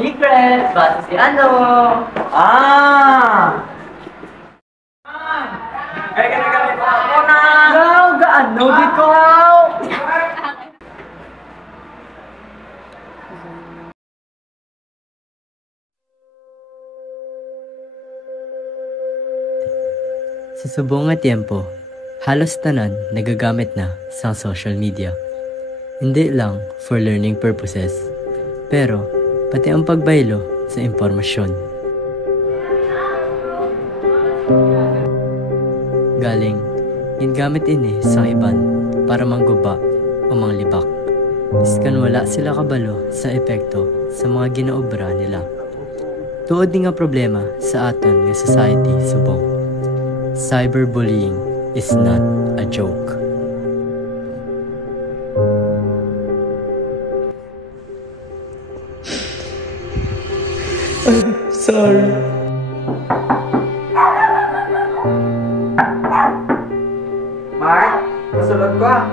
Secret! Basta si ano? Ah! Ay, ganit ako na! Gaw! Gaano di ko? Sa subong nga tiyempo, halos tanan nagagamit na sa social media. Hindi lang for learning purposes, pero pati ang pagbaylo sa impormasyon. Galing, gingamit ini sa iban para mangguba o manglibak. Iskan wala sila kabalo sa epekto sa mga ginaobra nila. Tuod ni nga problema sa aton nga society subong. Cyberbullying is not a joke. I'm sorry. Mark, kasulod ko ah.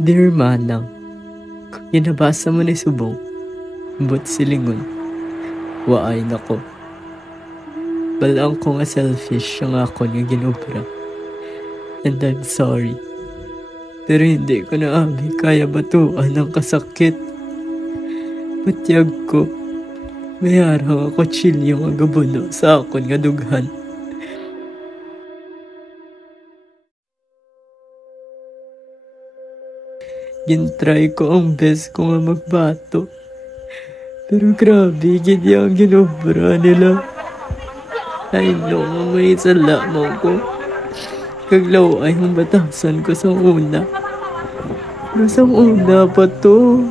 Dear Manang, kung ginabasa mo ni subong, but silingon, waay nako. Balang ko nga selfish ang ako nga ginubra. And I'm sorry. Pero hindi ko na abi kaya batuan ang kasakit. Patyag ko, may harang ako chilyo nga gabuno sa akon nga dughan. Gintry ko ang best ko nga magbato. Pero grabe, gini ang ginobra nila. I know nga may sala mo ko. Kaglaw ay ang batasan ko sa una. Pero sa una pa to.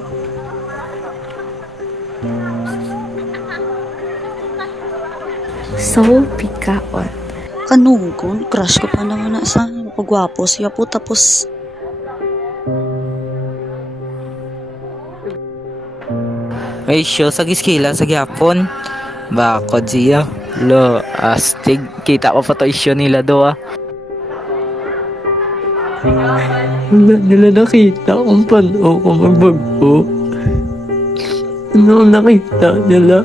So, pikaon. Kanungkon, crush ko pa naman na sa pagwapo siya po tapos May show sa giskila sa gyapon. Bakod siya. Lo, astig. Kita ko pa to issue nila do ah. Wala nila nakita kung paano ko magbago. Ano ang nakita nila?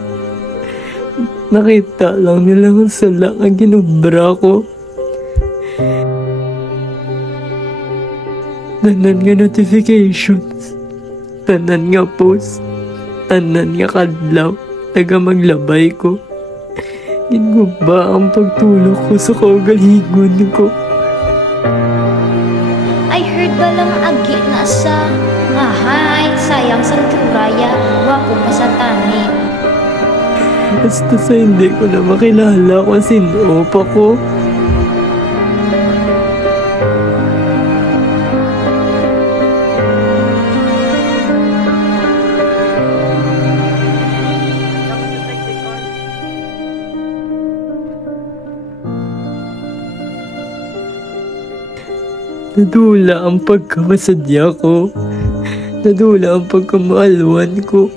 Nakita lang nila kung sala nga ginubra ko. Tanan nga notifications. Tanan nga post. Tanan nga kadlaw, taga maglabay ko. Gingo ba ang pagtulog ko sa kaugalingon ko? I heard ba lang agi na sa ahay, sayang sa turaya, wapo pa sa tani. Basta sa hindi ko na makilala kung sino pa ko. Nadula ang pagkamasadya ko. Nadula ang pagkamaalwan ko.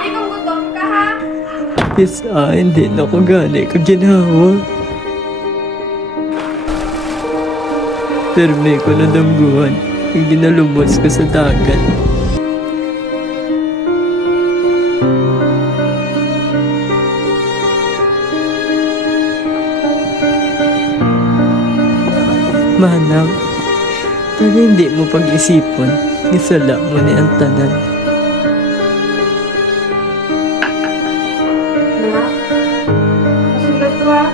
Hindi kang gutom ka ha? Yes, hindi na ko gani kaginawa. Perme ko na damguhan yung ginalumos ko sa dagat. Manang, Pero hindi mo pag-isipon, gisala mo ni ang tanan. Na? Masulat ko ah.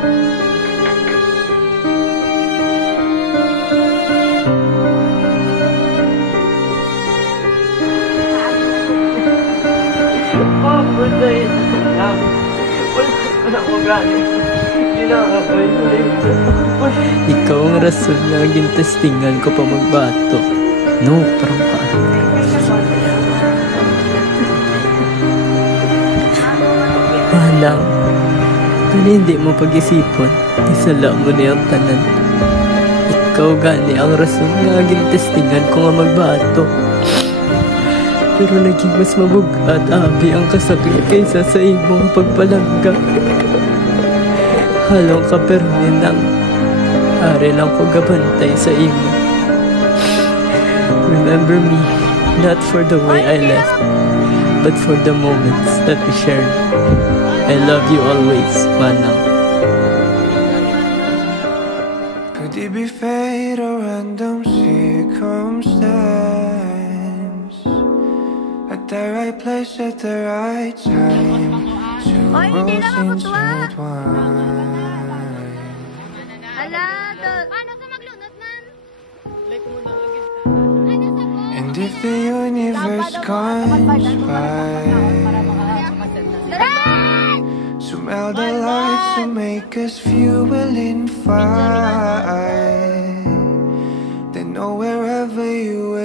Pabutay lang. Wala ko gani. Ginakapoy ikaw ang rason na naging testingan ko pa magbato. No, parang paano. Manang, ano hindi mo pag-isipon? Isala mo na yung tanan. Ikaw gani ang rason na naging testingan ko nga magbato. Pero naging mas mabugat abi ang kasakit kaysa sa imong pagpalangga. Halong ka pero ninang ari lang ko gabantay sa imo. Remember me, not for the way I left, but for the moments that we shared. I love you always, Manang. Could it be fate or random circumstance? At the right place at the right time, two worlds intertwined. And if the universe conspires to melt the lights to make us fuel in fire, then know wherever you